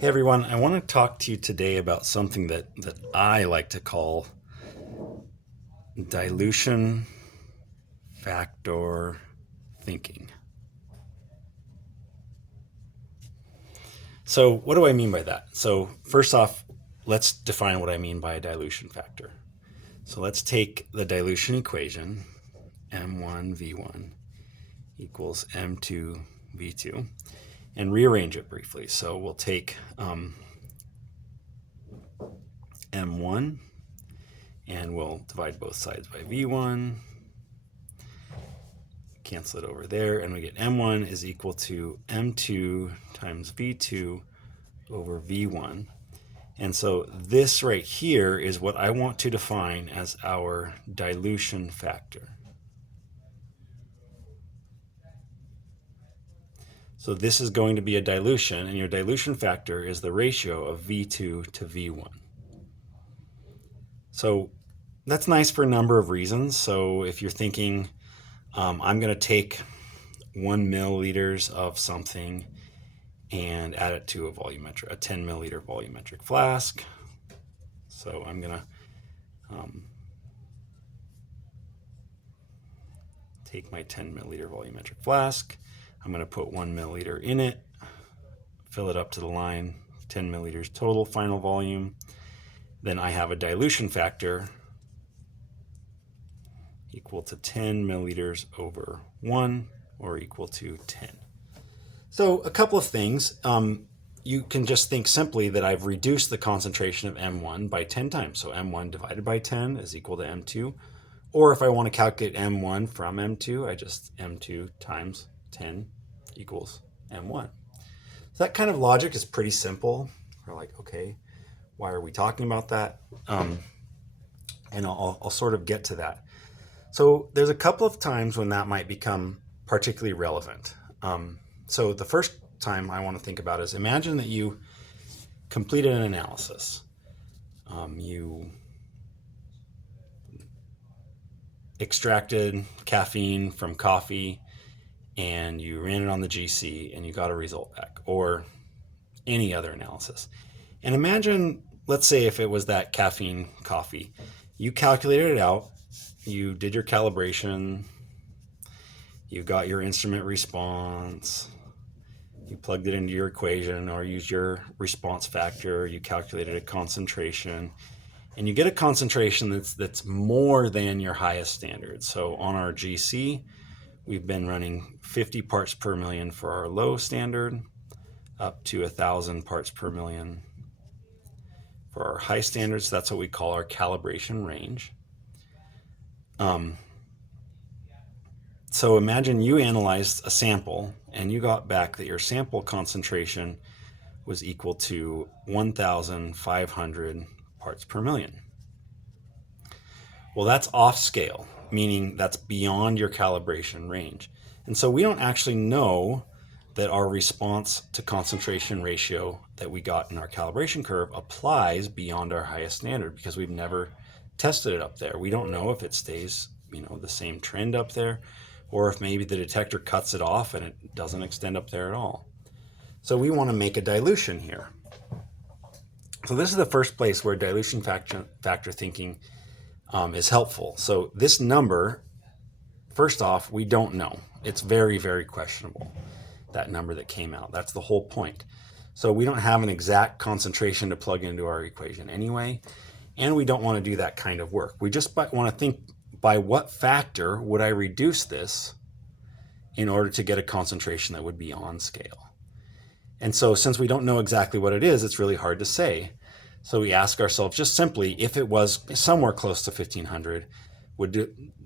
Hey everyone, I want to talk to you today about something that I like to call dilution factor thinking. So, what do I mean by that? So, first off, let's define what I mean by a dilution factor. So, let's take the dilution equation m1 v1 equals m2 v2 and rearrange it briefly. So, we'll take m1 and we'll divide both sides by v1, cancel it over there, and we get m1 is equal to m2 times v2 over v1. And so this right here is what I want to define as our dilution factor. So this is going to be a dilution, and your dilution factor is the ratio of v2 to v1. So that's nice for a number of reasons. So if you're thinking, I'm going to take 1 milliliters of something and add it to a 10 milliliter volumetric flask. So I'm going to take my 10 milliliter volumetric flask. I'm going to put 1 milliliter in it, fill it up to the line, 10 milliliters total final volume. Then I have a dilution factor equal to 10 milliliters over 1, or equal to 10. So a couple of things. You can just think simply that I've reduced the concentration of M1 by 10 times. So M1 divided by 10 is equal to M2. Or if I want to calculate M1 from M2, I just M2 times 10 equals M1. So that kind of logic is pretty simple. We're like, okay, why are we talking about that? And I'll sort of get to that. So there's a couple of times when that might become particularly relevant. So the first time I want to think about is, imagine that you completed an analysis. You extracted caffeine from coffee and you ran it on the GC and you got a result back, or any other analysis. And imagine, let's say if it was that caffeine coffee, you calculated it out, you did your calibration, you got your instrument response, you plugged it into your equation or used your response factor, you calculated a concentration, and you get a concentration that's more than your highest standard. So on our GC, we've been running 50 parts per million for our low standard, up to 1,000 parts per million for our high standards. That's what we call our calibration range. So imagine you analyzed a sample and you got back that your sample concentration was equal to 1,500 parts per million. Well, that's off scale, meaning that's beyond your calibration range. And so we don't actually know that our response to concentration ratio that we got in our calibration curve applies beyond our highest standard, because we've never tested it up there. We don't know if it stays, the same trend up there, or if maybe the detector cuts it off and it doesn't extend up there at all. So we want to make a dilution here. So this is the first place where dilution factor thinking is helpful. So this number, first off, we don't know. It's very, very questionable, that number that came out. That's the whole point. So we don't have an exact concentration to plug into our equation anyway, and we don't want to do that kind of work. We just want to think, by what factor would I reduce this in order to get a concentration that would be on scale? And so since we don't know exactly what it is, it's really hard to say. So we ask ourselves just simply, if it was somewhere close to 1,500,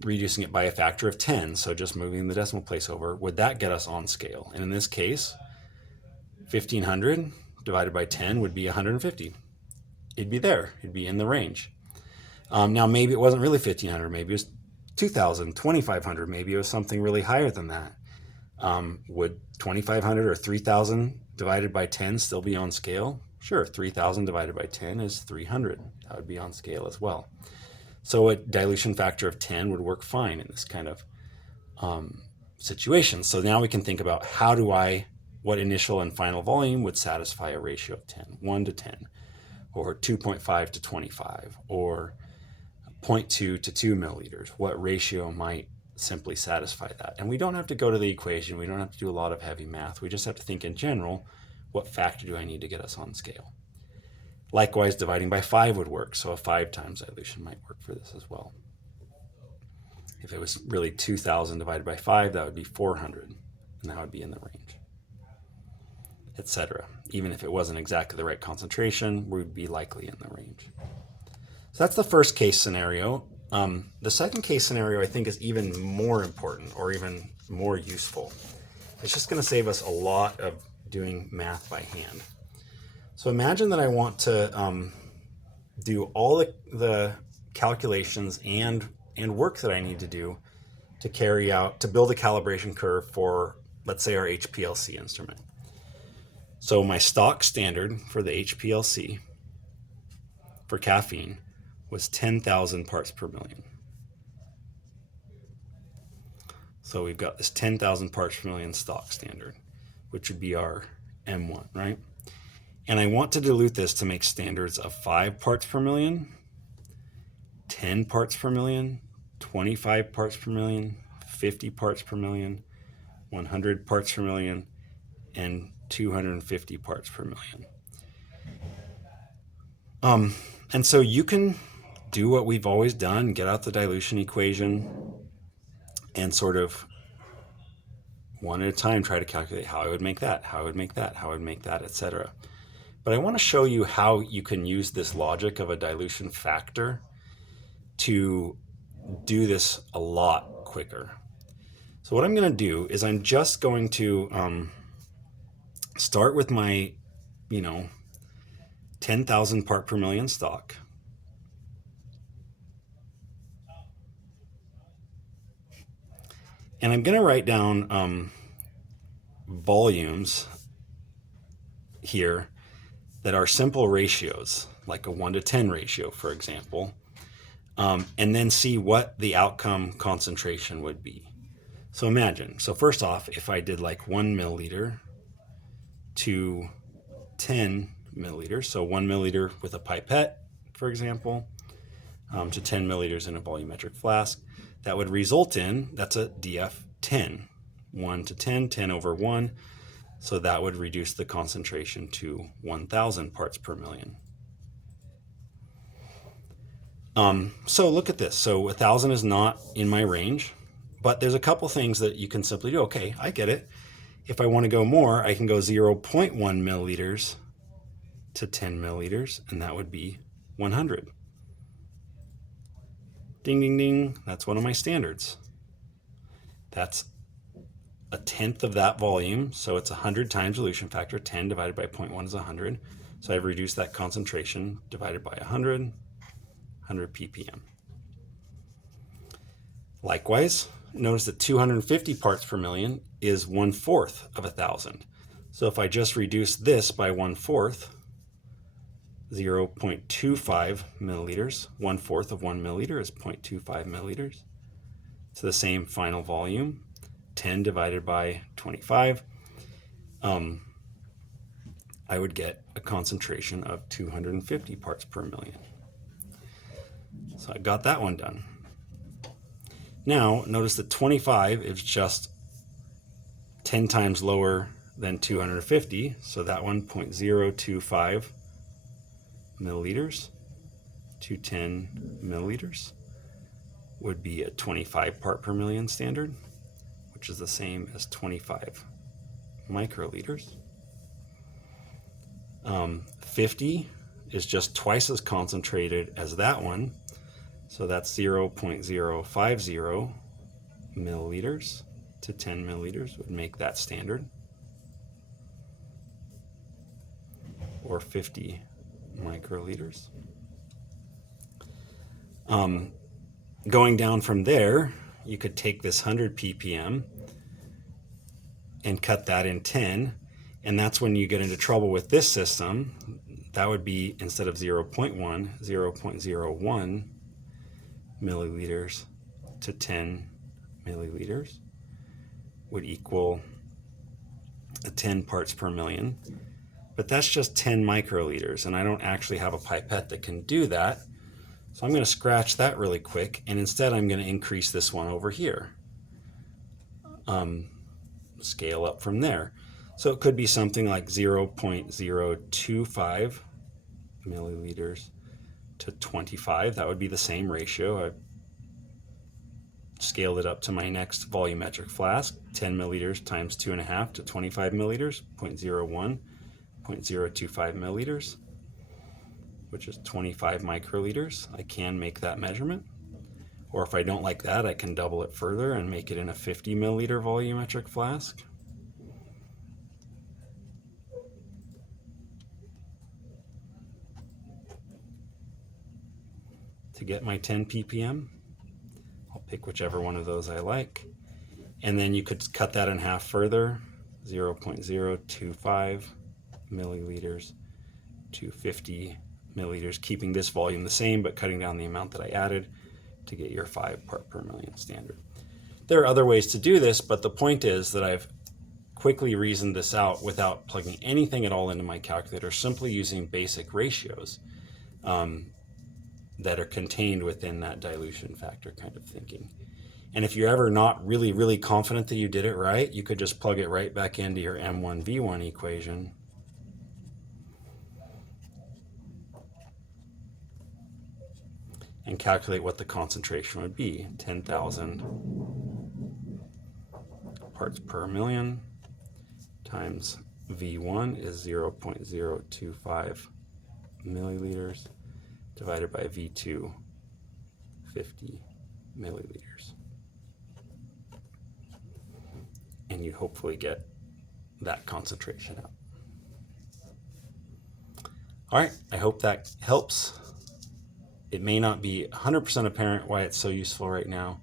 reducing it by a factor of 10, so just moving the decimal place over, would that get us on scale? And in this case, 1,500 divided by 10 would be 150. It'd be there. It'd be in the range. Now, maybe it wasn't really 1,500. Maybe it was 2,000, 2,500. Maybe it was something really higher than that. Would 2,500 or 3,000 divided by 10 still be on scale? Sure, 3,000 divided by 10 is 300. That would be on scale as well. So a dilution factor of 10 would work fine in this kind of situation. So now we can think about, how do I what initial and final volume would satisfy a ratio of 10, 1 to 10, or 2.5 to 25, or 0.2 to 2 milliliters? What ratio might simply satisfy that? And we don't have to go to the equation. We don't have to do a lot of heavy math. We just have to think in general, what factor do I need to get us on scale? Likewise, dividing by 5 would work. So a 5 times dilution might work for this as well. If it was really 2,000 divided by 5, that would be 400, and that would be in the range, etc. Even if it wasn't exactly the right concentration, we would be likely in the range. So that's the first case scenario. The second case scenario I think is even more important, or even more useful. It's just going to save us a lot of doing math by hand. So imagine that I want to do all the calculations and work that I need to do to carry out, to build a calibration curve for, let's say, our HPLC instrument. So my stock standard for the HPLC for caffeine was 10,000 parts per million. So we've got this 10,000 parts per million stock standard, which would be our M1, right? And I want to dilute this to make standards of 5 parts per million, 10 parts per million, 25 parts per million, 50 parts per million, 100 parts per million, and 250 parts per million. And so you can do what we've always done, get out the dilution equation, and sort of one at a time try to calculate how I would make that, how I would make that, how I would make that, etc. But I want to show you how you can use this logic of a dilution factor to do this a lot quicker. So what I'm going to do is I'm just going to start with my, 10,000 part per million stock. And I'm going to write down volumes here that are simple ratios, like a 1 to 10 ratio, for example, and then see what the outcome concentration would be. So imagine, so first off, if I did like 1 milliliter to 10 milliliters, so 1 milliliter with a pipette, for example, to 10 milliliters in a volumetric flask, that would result in, that's a DF10, 1 to 10, 10 over 1, so that would reduce the concentration to 1,000 parts per million. So look at this. So 1,000 is not in my range, but there's a couple things that you can simply do. Okay, I get it. If I want to go more, I can go 0.1 milliliters to 10 milliliters, and that would be 100. Ding, ding, ding. That's one of my standards. That's a tenth of that volume, so it's 100 times dilution factor. 10 divided by 0.1 is 100. So I've reduced that concentration divided by 100 ppm. Likewise, notice that 250 parts per million is 1/4 of 1,000. So if I just reduce this by 1/4, 0.25 milliliters, 1/4 of 1 milliliter is 0.25 milliliters. It's the same final volume, 10 divided by 25. I would get a concentration of 250 parts per million. So I got that one done. Now, notice that 25 is just 10 times lower than 250, so that one, 0.025 milliliters to 10 milliliters would be a 25 part per million standard, which is the same as 25 microliters. 50 is just twice as concentrated as that one, so that's 0.050 milliliters to 10 milliliters would make that standard, or 50 microliters. Going down from there, you could take this 100 ppm and cut that in 10, and that's when you get into trouble with this system. That would be, instead of 0.1, 0.01 milliliters to 10 milliliters would equal 10 parts per million, but that's just 10 microliters, and I don't actually have a pipette that can do that. So I'm going to scratch that really quick, and instead I'm going to increase this one over here. Scale up from there. So it could be something like 0.025 milliliters to 25. That would be the same ratio. I scaled it up to my next volumetric flask, 10 milliliters times 2.5 to 25 milliliters, 0.01, 0.025 milliliters, which is 25 microliters. I can make that measurement. Or if I don't like that, I can double it further and make it in a 50 milliliter volumetric flask. To get my 10 ppm, I'll pick whichever one of those I like. And then you could cut that in half further, 0.025 milliliters to 50 milliliters, keeping this volume the same, but cutting down the amount that I added to get your 5 part per million standard. There are other ways to do this, but the point is that I've quickly reasoned this out without plugging anything at all into my calculator, simply using basic ratios that are contained within that dilution factor kind of thinking. And if you're ever not really confident that you did it right, you could just plug it right back into your M1V1 equation. And calculate what the concentration would be. 10,000 parts per million times V1 is 0.025 milliliters divided by V2, 50 milliliters. And you hopefully get that concentration out. All right, I hope that helps. It may not be 100% apparent why it's so useful right now,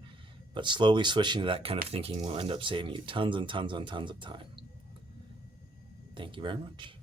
but slowly switching to that kind of thinking will end up saving you tons and tons and tons of time. Thank you very much.